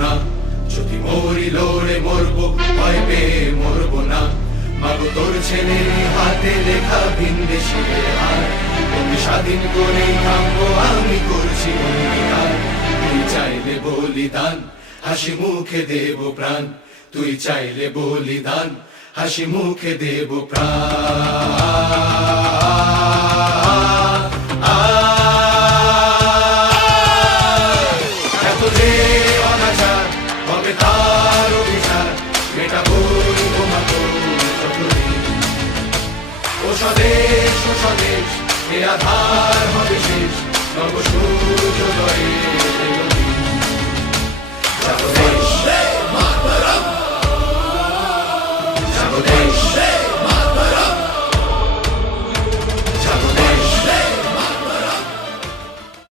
না, যদি মরি লড়ে মরবো, ভয় পেয়ে মরবো না। মাগো তোর ছেলের হাতে লেখা ভিনদেশের হার, তুমি স্বাধীন করেই থামবো, আমি করছি অঙ্গীকার। তুই চাইলে বলিদান, হাসি মুখে দেব প্রাণ। তুই চাইলে বলিদান, হাসি মুখে দেব প্রাণ। এত যে অনাচার হবে তার অভিচার, মেটাবই ঘুমাবো যতদিন। ও স্বদেশ ও স্বদেশ, এ আধার হবে শেষ, নব সূর্যোদয়ের দিন। যাবো দেশ, যাবো দেশ।